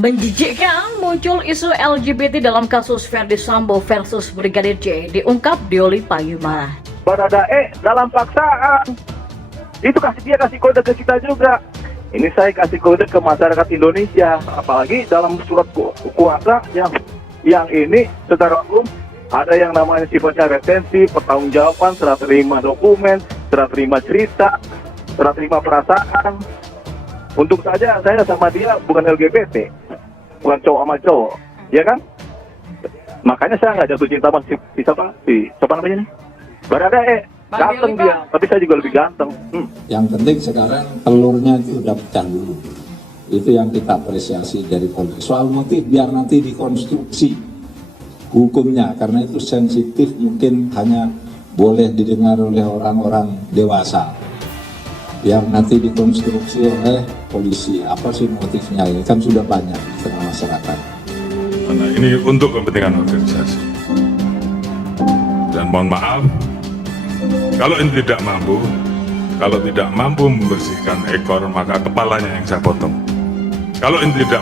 Menjijikkan, muncul isu LGBT dalam kasus Ferdy Sambo versus Brigadir J diungkap Dioli Payumara. Baradae dalam paksaan itu kasih kode ke kita juga. Ini saya kasih kode ke masyarakat Indonesia, apalagi dalam surat kuasa yang ini secara umum ada yang namanya sifatnya retensi, pertanggungjawaban, serah terima dokumen, serah terima cerita, serah terima perasaan. Untuk saja saya sama dia bukan LGBT, bukan cowok sama cowok, ya kan? Makanya saya nggak jatuh cinta sama siapa namanya nih? Baradae, ganteng dia, tapi saya juga lebih ganteng. Yang penting sekarang telurnya itu udah pecah dulu. Itu yang kita apresiasi dari polisi. Soal motif biar nanti dikonstruksi hukumnya, karena itu sensitif, mungkin hanya boleh didengar oleh orang-orang dewasa. Yang nanti dikonstruksi oleh polisi, apa sih motifnya, ini kan sudah banyak di tengah masyarakat. Nah, ini untuk kepentingan organisasi. Dan mohon maaf, kalau ini tidak mampu membersihkan ekor, maka kepalanya yang saya potong. Kalau ini tidak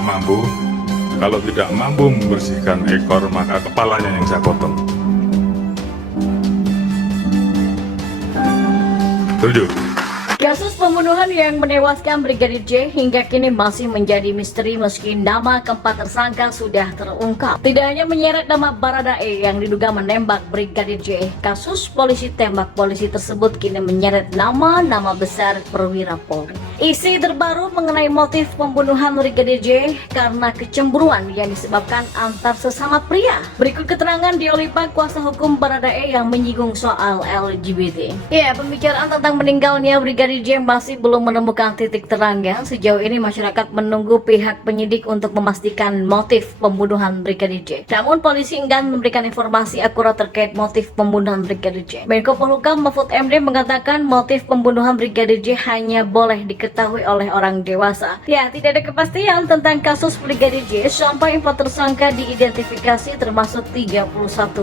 mampu membersihkan ekor, maka kepalanya yang saya potong. Setuju? Kasus pembunuhan yang menewaskan Brigadir J hingga kini masih menjadi misteri meski nama keempat tersangka sudah terungkap. Tidak hanya menyeret nama Baradae yang diduga menembak Brigadir J, kasus polisi tembak polisi tersebut kini menyeret nama-nama besar perwira Polri. Isi terbaru mengenai motif pembunuhan Brigadir J karena kecemburuan yang disebabkan antar sesama pria. Berikut keterangan Dioli Pak, kuasa hukum Baradae, yang menyinggung soal LGBT. Ya, pembicaraan tentang meninggalnya Brigadir J masih belum menemukan titik terangnya. Sejauh ini masyarakat menunggu pihak penyidik untuk memastikan motif pembunuhan Brigadir J. Namun polisi enggan memberikan informasi akurat terkait motif pembunuhan Brigadir J. Menko Polhukam Mahfud MD mengatakan motif pembunuhan Brigadir J hanya boleh diketahui oleh orang dewasa. Ya, tidak ada kepastian tentang kasus Brigadir J sampai 4 tersangka diidentifikasi termasuk 31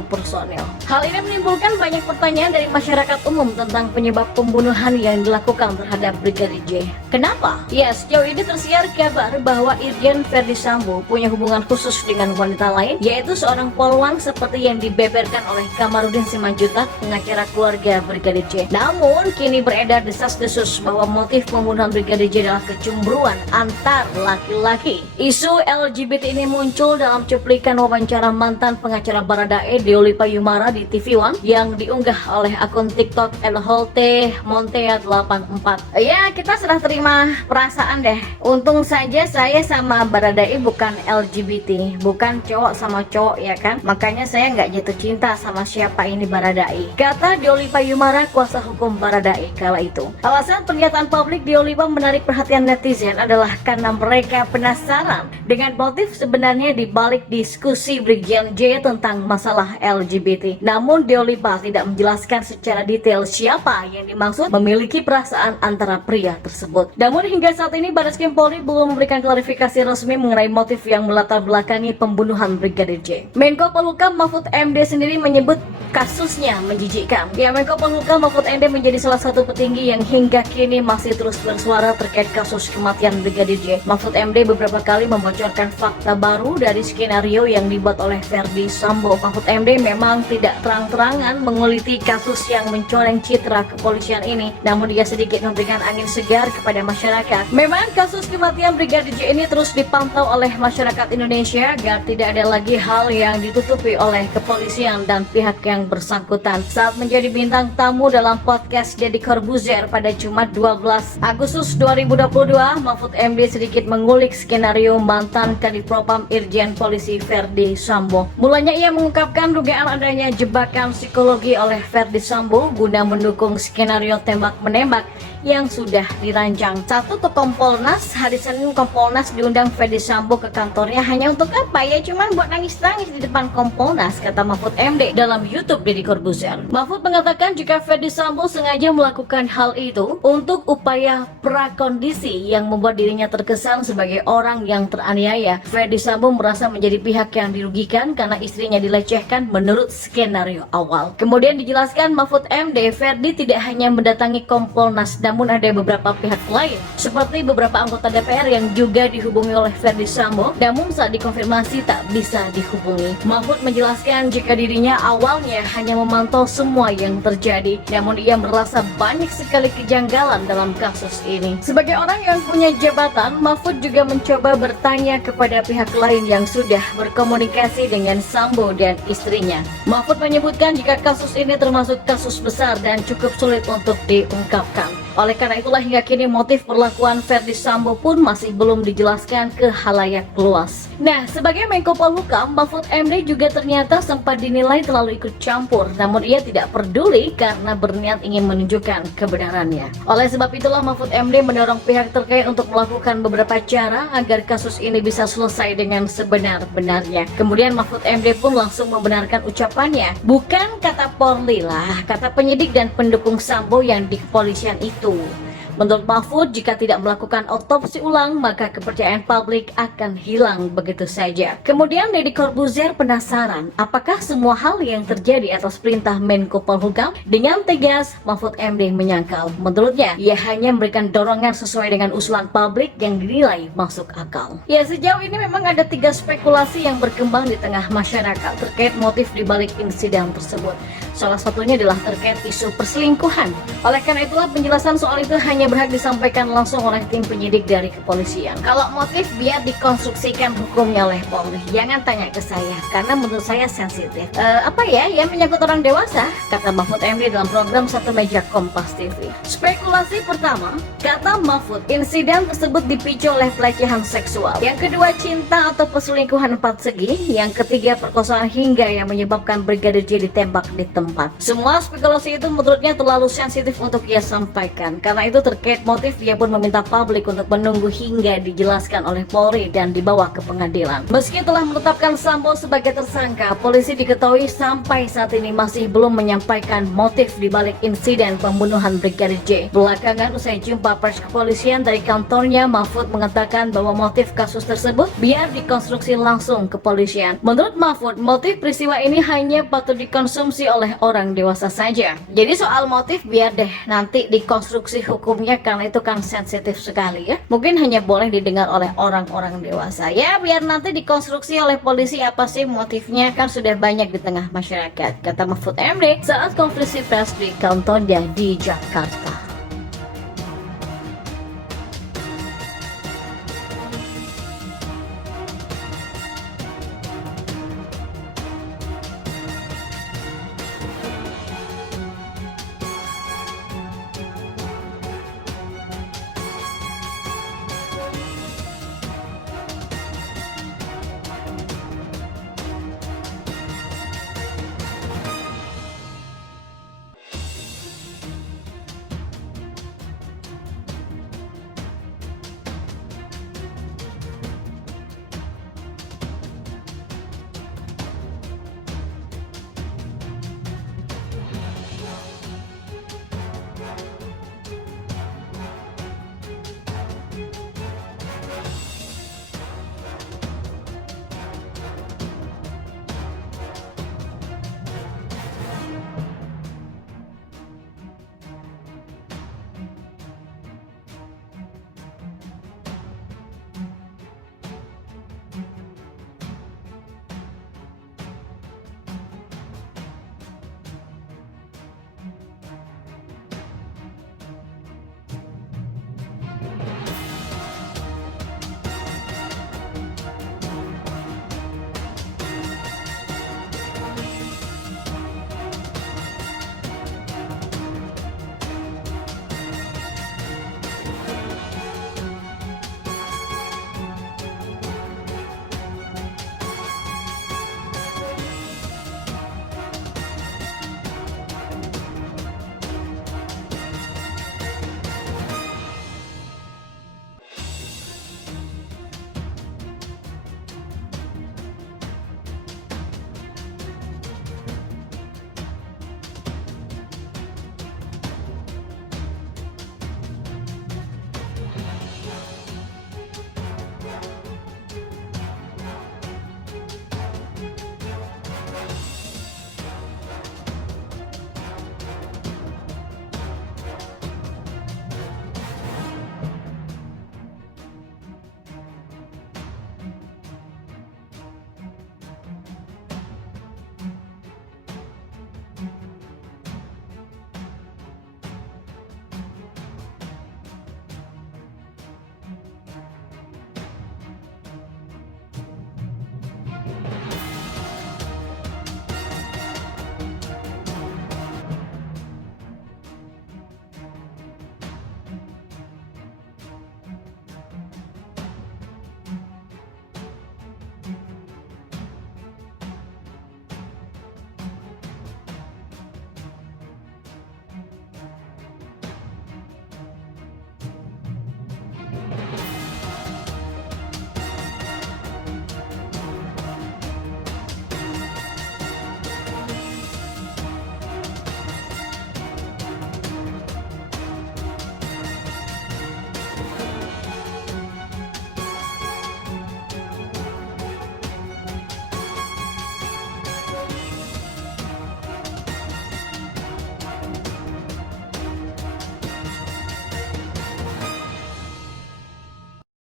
personel. Hal ini menimbulkan banyak pertanyaan dari masyarakat umum tentang penyebab pembunuhan yang dilakukan terhadap Brigadir J. Kenapa? Ya, sejauh ini tersiar kabar bahwa Irjen Ferdy Sambo punya hubungan khusus dengan wanita lain, yaitu seorang polwan seperti yang dibeberkan oleh Kamarudin Simanjuntak, pengacara keluarga Brigadir J. Namun, kini beredar desas-desus bahwa motif pembunuhan Brigadir J adalah kecemburuan antar laki-laki. Isu LGBT ini muncul dalam cuplikan wawancara mantan pengacara Baradae, Dioli Payumara, di TV One yang diunggah oleh akun TikTok @holtemontea84. Ya, kita serah terima perasaan deh. Untung saja saya sama Baradae bukan LGBT, bukan cowok sama cowok, ya kan? Makanya saya nggak jatuh cinta sama siapa ini Baradae, kata Dioli Payumara, kuasa hukum Baradae kala itu. Alasan pernyataan publik Dioli menarik perhatian netizen adalah karena mereka penasaran dengan motif sebenarnya di balik diskusi Brigadir J tentang masalah LGBT. Namun Dioli tidak menjelaskan secara detail siapa yang dimaksud memiliki perasaan antara pria tersebut. Namun hingga saat ini Barreskrim Polri belum memberikan klarifikasi resmi mengenai motif yang melatar belakangi pembunuhan Brigadir J. Menko Polhukam Mahfud MD sendiri menyebut kasusnya menjijikkan. Ya, Menko Polhukam Mahfud MD menjadi salah satu petinggi yang hingga kini masih terus bersuara terkait kasus kematian Brigadir J. Mahfud MD beberapa kali membocorkan fakta baru dari skenario yang dibuat oleh Ferdy Sambo. Mahfud MD memang tidak terang-terangan menguliti kasus yang mencoreng citra kepolisian ini, namun dia sedikit memberikan angin segar kepada masyarakat. Memang kasus kematian Brigadir J ini terus dipantau oleh masyarakat Indonesia agar tidak ada lagi hal yang ditutupi oleh kepolisian dan pihak yang bersangkutan. Saat menjadi bintang tamu dalam podcast Deddy Corbuzier pada Jumat 12 Agustus 2022, Mahfud MD sedikit mengulik skenario mantan Kadipropam Irjen Polisi Ferdy Sambo. Mulanya ia mengungkapkan dugaan adanya jebakan psikologi oleh Ferdy Sambo guna mendukung skenario tembak-menembak yang sudah dirancang. Satu ke Kompolnas, hari Senin Kompolnas diundang Ferdy Sambo ke kantornya hanya untuk apa? Ya cuman buat nangis-nangis di depan Kompolnas, kata Mahfud MD dalam YouTube Deddy Corbuzier. Mahfud mengatakan jika Ferdy Sambo sengaja melakukan hal itu untuk upaya prakondisi yang membuat dirinya terkesan sebagai orang yang teraniaya. Ferdy Sambo merasa menjadi pihak yang dirugikan karena istrinya dilecehkan menurut skenario awal. Kemudian dijelaskan Mahfud MD, Ferdy tidak hanya mendatangi Kompolnas, namun ada beberapa pihak lain seperti beberapa anggota DPR yang juga dihubungi oleh Ferdy Sambo, namun saat dikonfirmasi tak bisa dihubungi. Mahfud menjelaskan jika dirinya awalnya hanya memantau semua yang terjadi, namun ia merasa banyak sekali kejanggalan dalam kasus ini. Sebagai orang yang punya jabatan, Mahfud juga mencoba bertanya kepada pihak lain yang sudah berkomunikasi dengan Sambo dan istrinya. Mahfud menyebutkan jika kasus ini termasuk kasus besar dan cukup sulit untuk diungkapkan. Oleh karena itulah hingga kini motif perlakuan Ferdy Sambo pun masih belum dijelaskan ke khalayak luas. Nah, sebagai Menko Polhukam, Mahfud MD juga ternyata sempat dinilai terlalu ikut campur, namun ia tidak peduli karena berniat ingin menunjukkan kebenarannya. Oleh sebab itulah Mahfud MD mendorong pihak terkait untuk melakukan beberapa cara agar kasus ini bisa selesai dengan sebenar-benarnya. Kemudian Mahfud MD pun langsung membenarkan ucapannya. Bukan kata Polri lah, kata penyidik dan pendukung Sambo yang di kepolisian itu. Menurut Mahfud, jika tidak melakukan otopsi ulang, maka kepercayaan publik akan hilang begitu saja. Kemudian Deddy Corbuzier penasaran, apakah semua hal yang terjadi atas perintah Menko Polhukam? Dengan tegas, Mahfud MD menyangkal. Menurutnya, ia hanya memberikan dorongan sesuai dengan usulan publik yang dinilai masuk akal. Ya, sejauh ini memang ada 3 spekulasi yang berkembang di tengah masyarakat terkait motif dibalik insiden tersebut. Salah satunya adalah terkait isu perselingkuhan. Oleh karena itulah penjelasan soal itu hanya berhak disampaikan langsung oleh tim penyidik dari kepolisian. Kalau motif biar dikonstruksikan hukumnya oleh Polri. Jangan tanya ke saya, karena menurut saya sensitif. Apa ya yang menyangkut orang dewasa? Kata Mahfud MD dalam program Satu Meja Kompas TV. Spekulasi pertama, kata Mahfud, insiden tersebut dipicu oleh pelecehan seksual. Yang kedua, cinta atau perselingkuhan 4 segi. Yang ketiga, perkosaan hingga yang menyebabkan Brigadir J ditembak di tempat. Semua spekulasi itu menurutnya terlalu sensitif untuk ia sampaikan. Karena itu terkait motif, ia pun meminta publik untuk menunggu hingga dijelaskan oleh Polri dan dibawa ke pengadilan. Meski telah menetapkan Sambo sebagai tersangka, polisi diketahui sampai saat ini masih belum menyampaikan motif dibalik insiden pembunuhan Brigadir J. Belakangan usai jumpa pers kepolisian dari kantornya, Mahfud mengatakan bahwa motif kasus tersebut biar dikonstruksi langsung kepolisian. Menurut Mahfud, motif peristiwa ini hanya patut dikonsumsi oleh orang dewasa saja. Jadi soal motif biar deh nanti dikonstruksi hukumnya, karena itu kan sensitif sekali ya. Mungkin hanya boleh didengar oleh orang-orang dewasa. Ya biar nanti dikonstruksi oleh polisi apa sih motifnya, kan sudah banyak di tengah masyarakat, kata Mahfud MD saat konferensi pers di kantornya di Jakarta.